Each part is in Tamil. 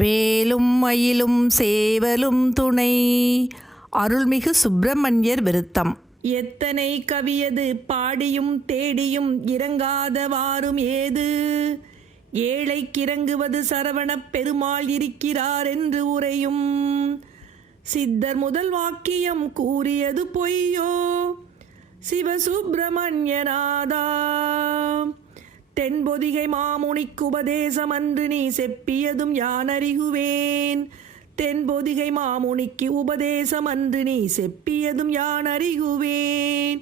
வேலும் மயிலும் சேவலும் துணை. அருள்மிகு சுப்பிரமணியர் விருத்தம். எத்தனை கவியது பாடியும் தேடியும் இறங்காதவாறும் ஏது? ஏழைக்கிறங்குவது சரவணப் பெருமாள் இருக்கிறார் என்று உரையும். சித்தர் முதல் வாக்கியம் கூறியது பொய்யோ? சிவசுப்பிரமணியநாதா தென்பொதிகை மாமுனிக்கு உபதேசம் அன்று நீ செப்பியதும் யான் அறிகுவேன்? தென்பொதிகை மாமுனிக்கு உபதேசம் அன்று நீ செப்பியதும் யான் அறிகுவேன்?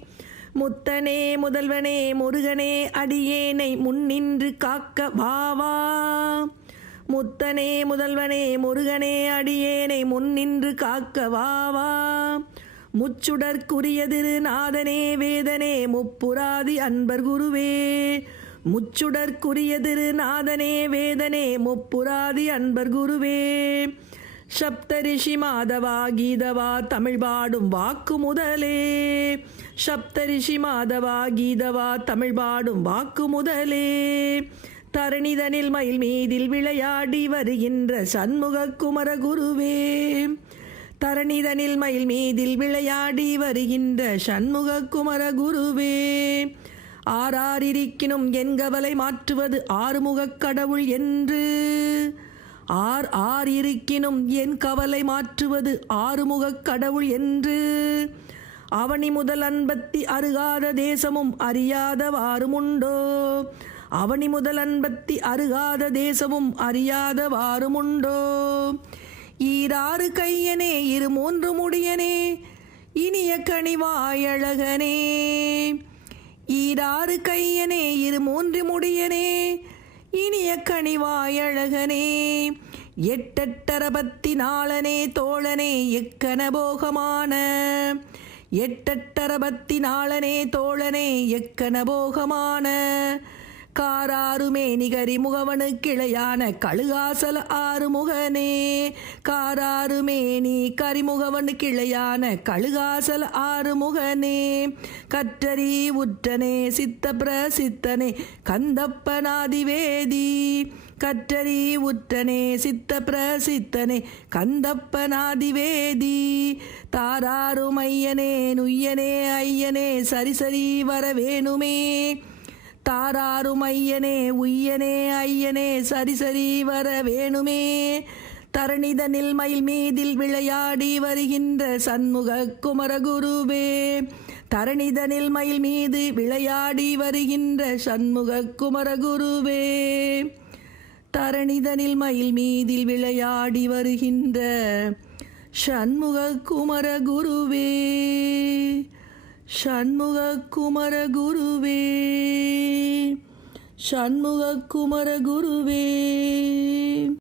முத்தனே முதல்வனே முருகனே அடியேனை முன்னின்று காக்க வாவா முத்தனே முதல்வனே முருகனே அடியேனை முன்னின்று காக்க வாவா முச்சுடற்குரியதிரு நாதனே வேதனே முப்புராதி அன்பர் குருவே. முச்சுடற்குரியதிரு நாதனே வேதனே முப்புராதி அன்பர் குருவே. சப்தரிஷி மாதவா கீதவா தமிழ் பாடும் வாக்கு முதலே. சப்தரிஷி மாதவா கீதவா தமிழ் பாடும் வாக்கு முதலே. தரணிதனில் மயில் மீதில் விளையாடி வருகின்ற சண்முக குமர குருவே. தரணிதனில் மயில் மீதில் விளையாடி வருகின்ற சண்முக குமர குருவே. ஆறாரிருக்கினும் என் கவலை மாற்றுவது ஆறுமுகக் கடவுள் என்று. ஆர் ஆர் இருக்கினும் என் கவலை மாற்றுவது ஆறுமுகக் கடவுள் என்று. அவனி முதல் அன்பத்தி அருகாத தேசமும் அறியாதவாறுமுண்டோ அவனி முதல் அன்பத்தி அருகாத தேசமும் அறியாதவாறுமுண்டோ ஈராறு கையனே இரு மூன்று முடியனே இனிய கனிவாயழகனே. ஈராறு கையனே இரு மூன்று முடியனே இனிய கனிவாயழகனே. எட்டட்டரபத்தி நாளனே தோழனே எக்கன போகமான எட்டட்டரபத்தி நாளனே தோழனே எக்கன போகமான காராருமே நிகரி முகவனு கிளையான கழுகாசல ஆறுமுகனே. காராருமே நீ கரிமுகவனு கிளையான கழுகாசல ஆறுமுகனே. கற்றறி உற்றனே சித்த பிரசித்தனே கந்தப்பனாதிவேதி கற்றறி உற்றனே சித்த பிரசித்தனே கந்தப்பனாதிவேதி தாராரும் ஐயனே நுய்யனே ஐயனே சரி சரி வரவேணுமே. தாராரும் ஐயனே உய்யனே ஐயனே சரி சரி வர வேணுமே. தரணிதனில் மயில் மீதில் விளையாடி வருகின்ற சண்முக குமரகுருவே. தரணிதனில் மயில் மீது விளையாடி வருகின்ற சண்முக குமரகுருவே. தரணிதனில் மயில் மீதில் விளையாடி வருகின்ற சண்முக குமரகுருவே. ஷண்முக குமர குருவே ஷண்முக குமர குருவே.